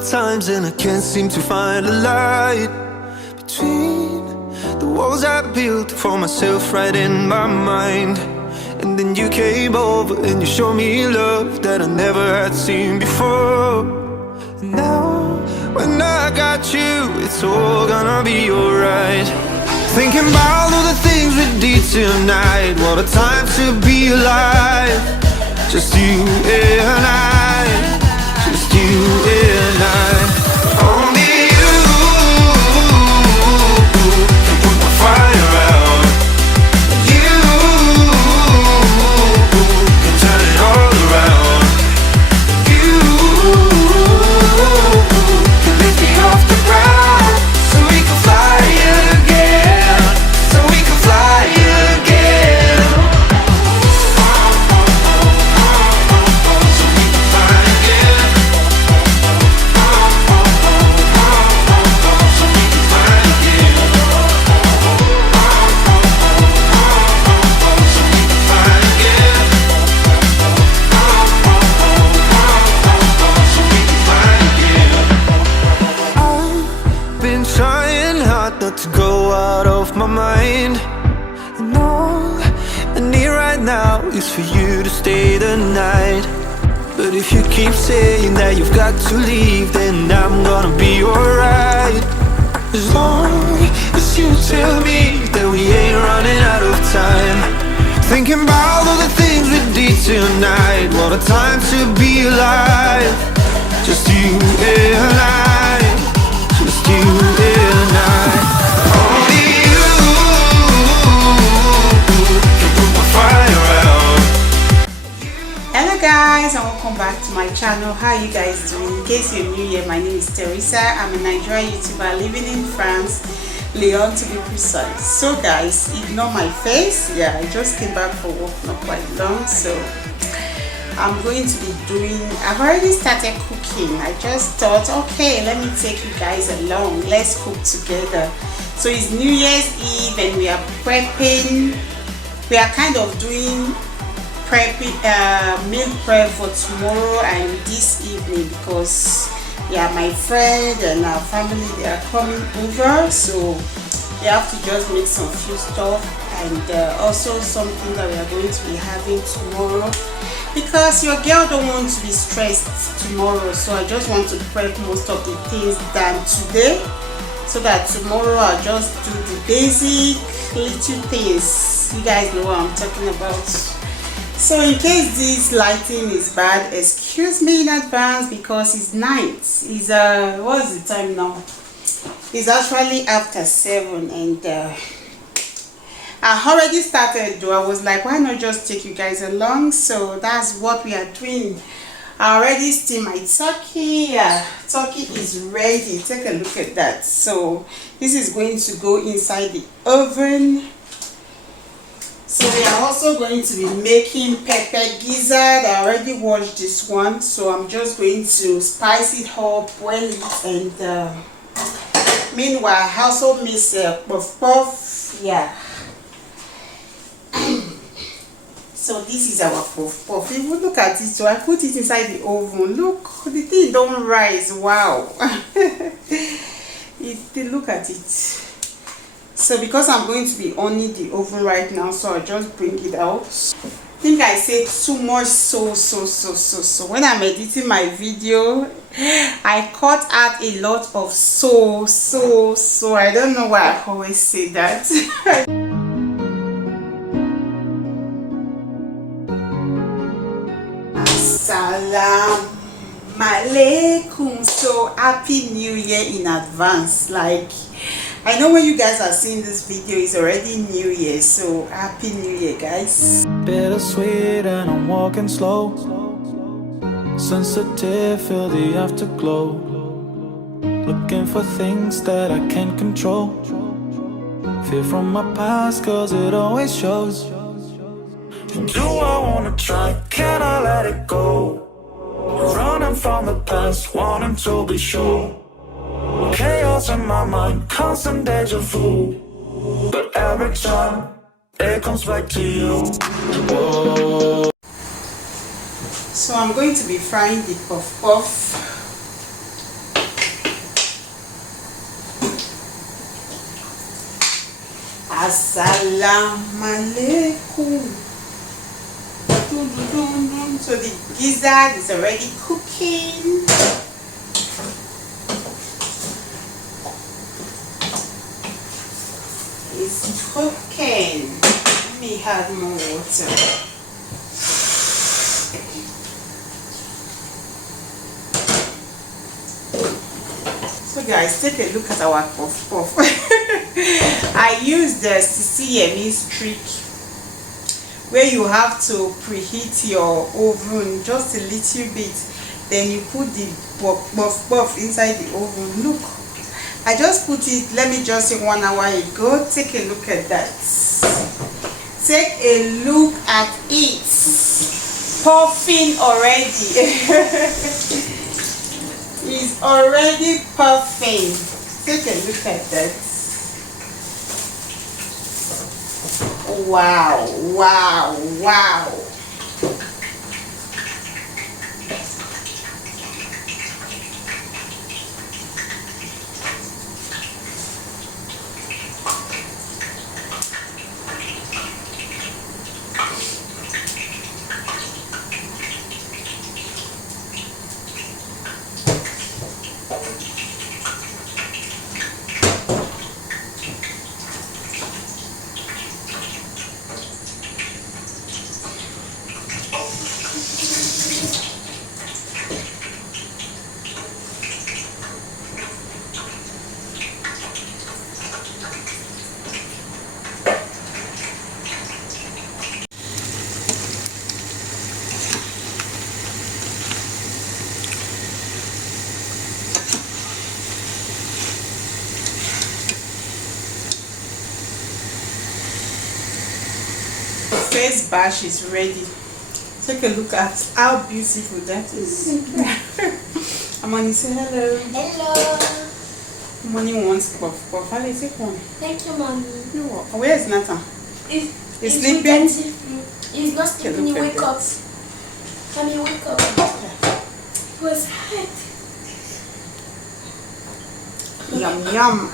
dark times and I can't seem to find a light between the walls I built for myself right in my mind. And then you came over and you showed me love that I never had seen before. And now, when I got you, it's all gonna be alright. Thinking about all the things we did tonight. What a time to be alive. Just you and I. Just you and I. Only you can put the fire out. You can turn it all around. You can lift me off the ground so we can fly again. So we can fly again. So we can fly again. So we can fly again. So we can fly again. So we can fly again. I've been trying hard not to go out of my mind. And all I need right now is for you to stay the night. But if you keep saying that you've got to leave, then I'm gonna be alright. As long as you tell me that we ain't running out of time. Thinking about all the things we did tonight. What a time to be alive. Just you and I. Just you and I. Only you can put my fire out. Hello guys, and welcome back to my channel. How are you guys doing? In case you're new here, my name is Teresa. I'm a Nigerian YouTuber living in France, Lyon to be precise. So guys, ignore my face. Yeah, I just came back for work not quite long, so I'm going to be doing, I've already started cooking. I just thought, okay, let me take you guys along. Let's cook together. So it's New Year's Eve and we are prepping. We are kind of doing prepping, meal prep for tomorrow and this evening because yeah, my friend and our family, they are coming over, so we have to just make some few stuff and also something that we are going to be having tomorrow because your girl don't want to be stressed tomorrow, so I just want to prep most of the things done today so that tomorrow I'll just do the basic little things. You guys know what I'm talking about. So in case this lighting is bad, excuse me in advance because it's night. It's what's the time now? It's actually after 7 and I already started though. I was like, why not just take you guys along? So that's what we are doing. I already steamed my turkey. Yeah, turkey is ready. Take a look at that. So this is going to go inside the oven. So we are also going to be making pepper gizzard. I already washed this one, so I'm just going to spice it up, boil it, and meanwhile I also mix puff puff. Yeah. So this is our puff puff. If you look at it, so I put it inside the oven. Look, the thing don't rise. Wow. Look at it. So because I'm going to be on the oven right now, so I'll just bring it out. I think I said too much so when I'm editing my video, I cut out a lot of so I don't know why I always say that. Assalamu alaikum. So happy new year in advance. Like, I know when you guys are seeing this video, it's already New Year, so happy New Year, guys. Bittersweet and I'm walking slow. Sensitive, feel the afterglow. Looking for things that I can't control. Fear from my past, cause it always shows. Do I wanna try? Can I let it go? Running from the past, wanting to be sure. Chaos in my mind, constant deja vu. But every time, it comes back to you. Whoa. So I'm going to be frying the puff puff. Assalamu alaikum. So the gizzard is already cooking. It's cooking. Let me add more water. So guys, take a look at our puff puff. I use the Sisiyemmie trick where you have to preheat your oven just a little bit, then you put the puff inside the oven. Look, I just put it, let me just say 1 hour ago. Take a look at that. Take a look at it. Puffing already. It's already puffing. Take a look at that. Wow, wow, wow. First batch is ready. Take a look at how beautiful that is. Amani, say hello. Hello. Amani wants puff puff. How is it going? Thank you, mommy. Where is Nathan? He's sleeping? He's not sleeping. He wake up. Mommy, wake up. He was hot. Yum yum.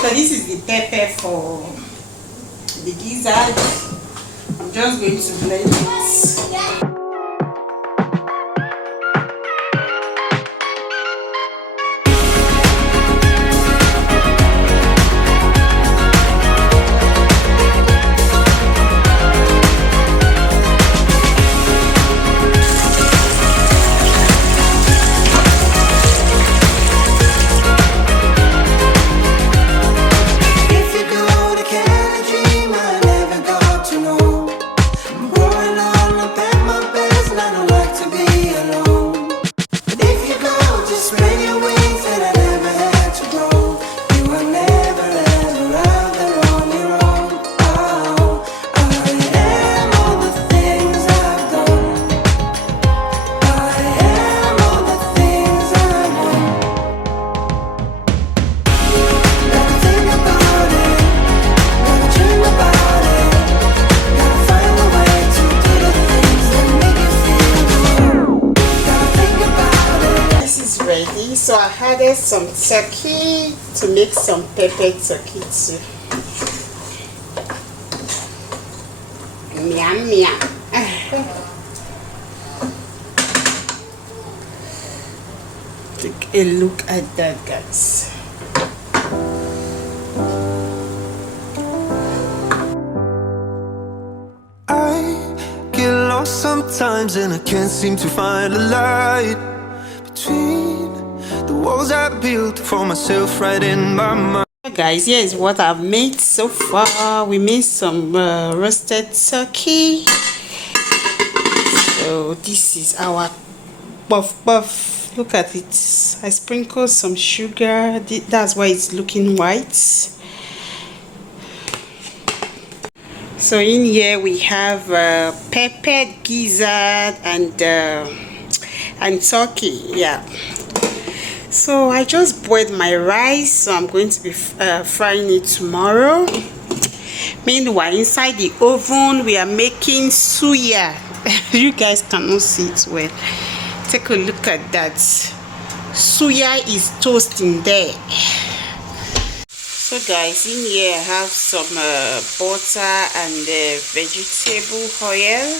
So this is the pepper for the gizzard. I'm just going to blend it. So I added some turkey to make some pepper turkey too. Miam miam. Take a look at that, guys. I get lost sometimes and I can't seem to find a light between the walls I built for myself right in my mind. Guys, here is what I've made so far. We made some roasted turkey. So this is our puff puff. Look at it. I sprinkled some sugar. That's why it's looking white. So in here we have peppered gizzard and turkey. Yeah. So I just boiled my rice, so I'm going to be frying it tomorrow. Meanwhile, inside the oven, we are making suya. You guys cannot see it well. Take a look at that. Suya is toasting there. So guys, in here I have some butter and vegetable oil.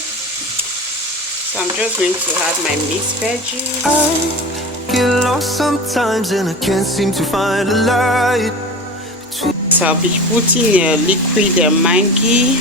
So I'm just going to add my mixed veggies. I get lost sometimes and I can't seem to find a light. So I'll be putting a liquid Maggi.